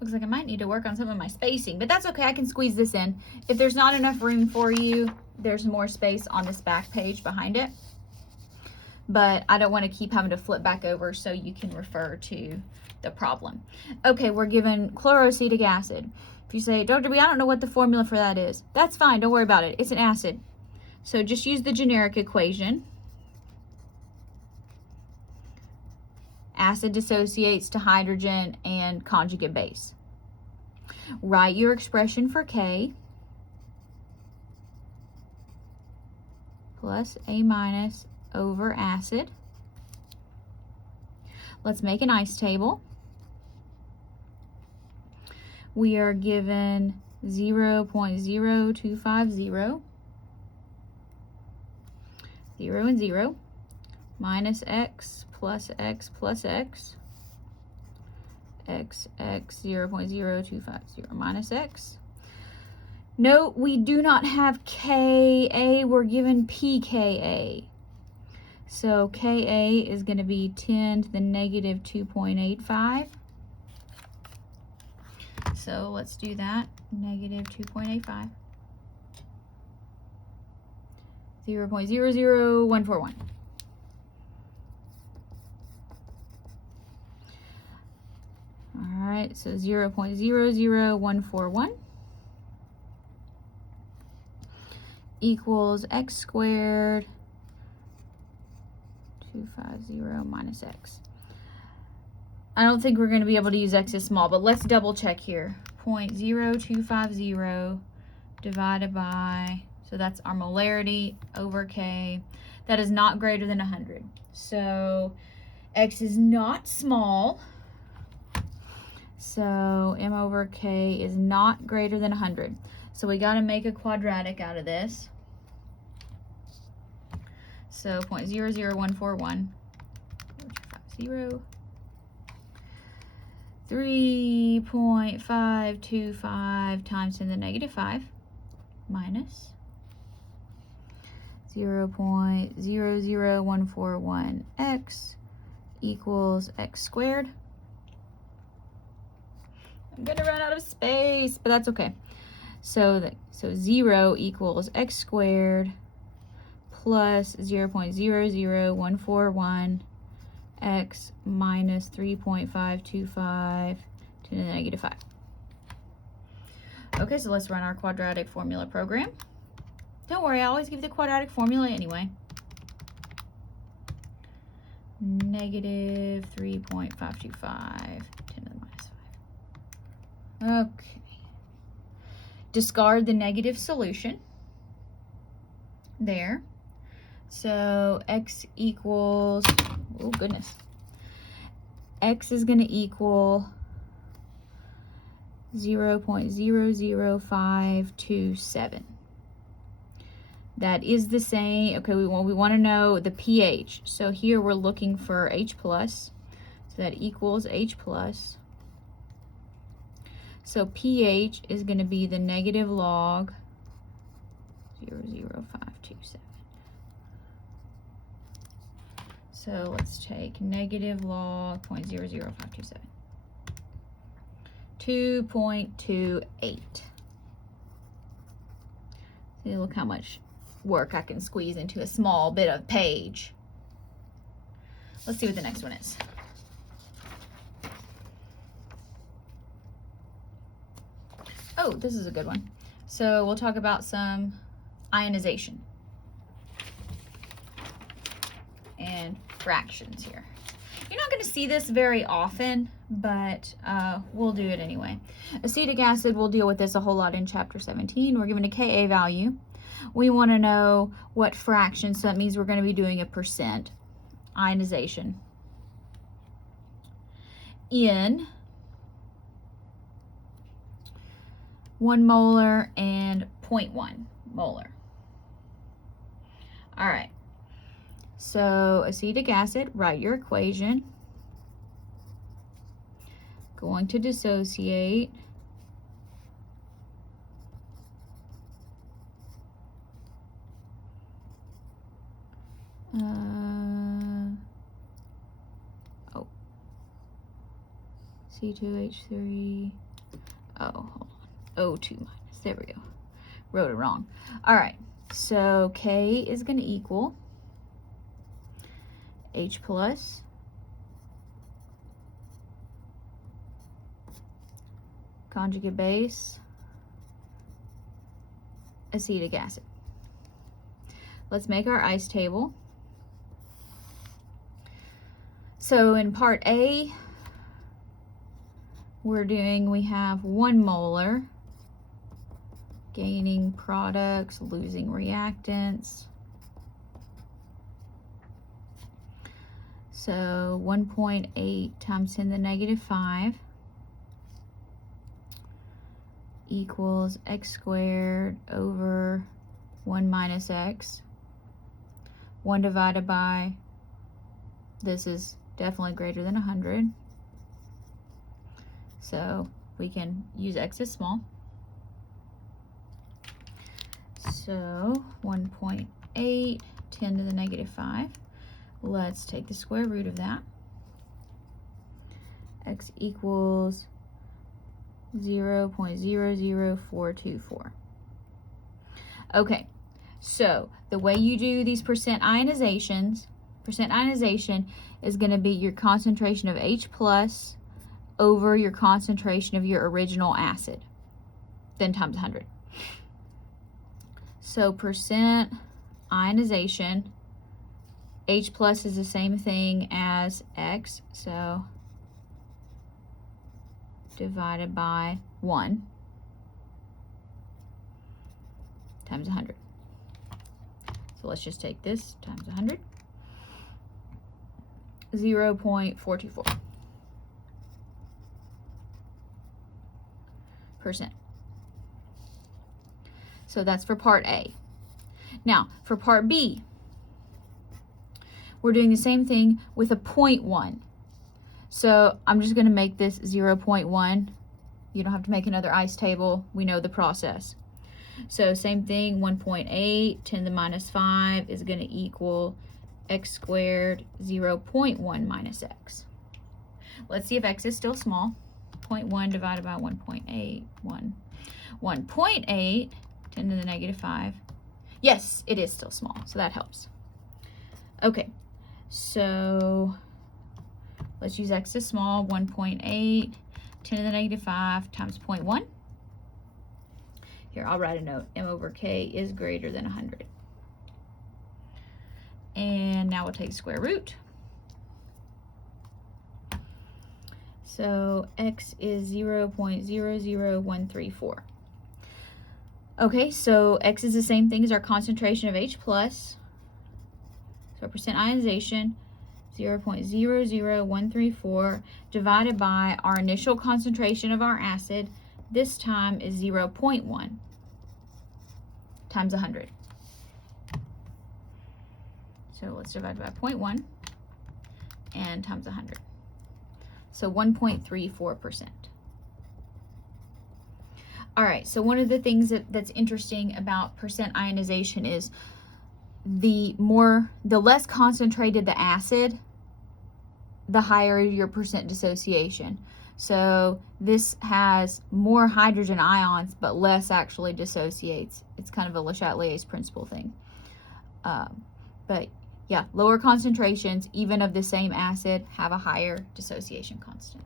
Looks like I might need to work on some of my spacing, but that's okay. I can squeeze this in. If there's not enough room for you, there's more space on this back page behind it. But I don't want to keep having to flip back over, so you can refer to the problem. Okay, we're given chloroacetic acid. If you say, Dr. B, I don't know what the formula for that is, that's fine. Don't worry about it. It's an acid. So just use the generic equation. Acid dissociates to hydrogen and conjugate base. Write your expression for K plus A minus over acid. Let's make an ice table. We are given 0.0250, 0 and 0, minus x plus x plus x, x 0.0250 minus x. Note we do not have Ka, we're given pKa. So Ka is going to be 10 to the negative 2.85. So let's do that, negative 2.85. 0.00141. All right, so 0.00141 equals x squared 250 minus x. I don't think we're going to be able to use x as small, but let's double check here. 0.0250 divided by, so that's our molarity over K. That is not greater than 100. So x is not small. So m over K is not greater than 100. So we got to make a quadratic out of this. So 0.00141, 3.525 times 10 to the negative 5 minus 0.00141x equals x squared. I'm gonna run out of space, but that's okay. So 0 equals x squared plus 0.00141 x minus 3.525 to the negative 5. Okay, so let's run our quadratic formula program. Don't worry, I always give the quadratic formula anyway. Negative 3.525 10 to the minus 5. Okay. Discard the negative solution there. So x equals, oh goodness, x is going to equal 0.00527. That is the same. Okay, we want to know the pH. So here we're looking for H plus. So that equals H plus. So pH is going to be the negative log 0.00527. So let's take negative log 0.00527. 2.28. See, look how much work I can squeeze into a small bit of page. Let's see what the next one is. Oh, this is a good one. So we'll talk about some ionization and fractions here. You're not going to see this very often, but we'll do it anyway. Acetic acid, we'll deal with this a whole lot in chapter 17. We're given a Ka value. We want to know what fraction, so that means we're going to be doing a percent ionization. In 1 molar and 0.1 molar. All right. So acetic acid, write your equation. Going to dissociate. C2H3 Oh, hold on. O2 minus. There we go. Wrote it wrong. All right. So K is going to equal H plus conjugate base acetic acid. Let's make our ice table. So in part A, we have 1 molar, gaining products, losing reactants. So 1.8 times 10 to the negative 5 equals x squared over 1 minus x. 1 divided by, this is definitely greater than 100. So we can use x as small. So 1.8, 10 to the negative 5. Let's take the square root of that. X equals 0.00424. Okay, so the way you do these percent ionization is going to be your concentration of H plus over your concentration of your original acid, then times 100. So percent ionization, H plus is the same thing as X, so divided by 1 times 100. So let's just take this times 100. 0.424%. So that's for part A. Now, for part B, we're doing the same thing with a 0.1. So I'm just going to make this 0.1. You don't have to make another ice table. We know the process. So same thing, 1.8, 10 to the minus 5 is going to equal x squared 0.1 minus x. Let's see if x is still small. 0.1 divided by 1.8, 1.8, 10 to the negative 5. Yes, it is still small, so that helps. Okay, so let's use x as small, 1.8, 10 to the negative 5 times 0.1. Here, I'll write a note. M over K is greater than 100. And now we'll take the square root. So x is 0.00134. Okay, so x is the same thing as our concentration of H plus. So percent ionization, 0.00134 divided by our initial concentration of our acid. This time is 0.1 times 100. So let's divide by 0.1 and times 100. So 1.34%. All right, so one of the things that's interesting about percent ionization is the less concentrated the acid, the higher your percent dissociation. So this has more hydrogen ions, but less actually dissociates. It's kind of a Le Chatelier's principle thing. But yeah, lower concentrations, even of the same acid, have a higher dissociation constant.